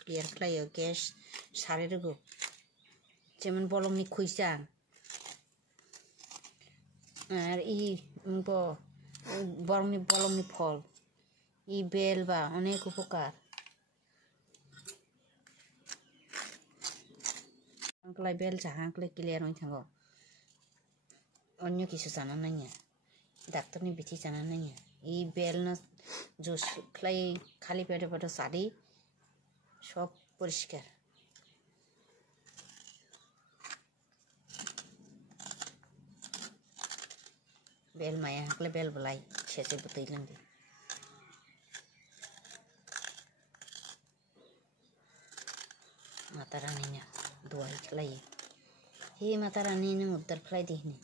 clear खालायो guess सारे रोगो जेमन बलमनि खुइसां आर इ बलमनि फल इ बेल बा अनेक उपकार आंकलाय बेल जाहांकलाय क्लियर होई थांगो अन्य किसु जाना नाङा डाक्टरनि बिथि जाना नाङा इ बेल न जुस खालाय खाली पेटे पेटे सादी सब परिष्कार बेल माया हांकलाय बेल बलाय सेसे बुतै लोंदे माता रानी ने दुआई खालायो हे माता रानी नों उद्धार खालायदे होनो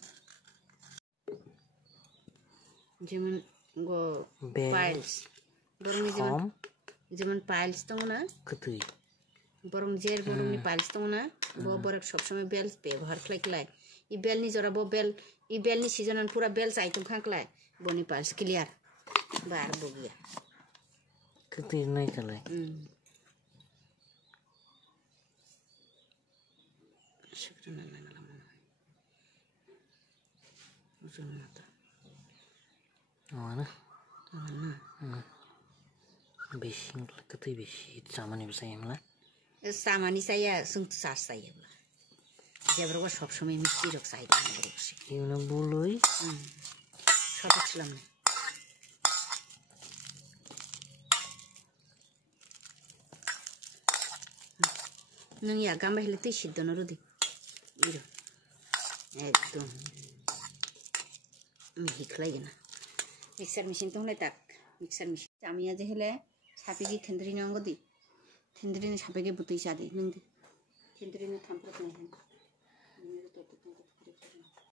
जेमन गो पाइल्स बरंनि जेमन पाइल्स दङ ना कतै बरं जेर बरंनि पाइल्स दङ ना बो बरक सब समय बेल व्यवहार खालाय इ बेलनि जरा बो बेल इ बेलनि सीजन पूरा बेल जायतुं खांकलाय बनि पाइल्स क्लियर बार बगिया कतै नै खालाय mana बेसिं कतै बेसि सामानि बसायमला सामानि साया सुंत सास साया जेब्रबो सब समय मिस्टी रक साइ दानगोरसि इउना बुलुइ सब छलाम नों या गाम बहिले तै सिद्धन रुदि इरो एकदम मिहि खलायगोन मिक्सार मेसिन तो हले तक मिक्सार मेसिन जामिया जे हले सापेगी थेंद्री नंगोदि थेंद्री सापेगे बुतै सादि नोंदि थेंद्री थामप्रत नहीं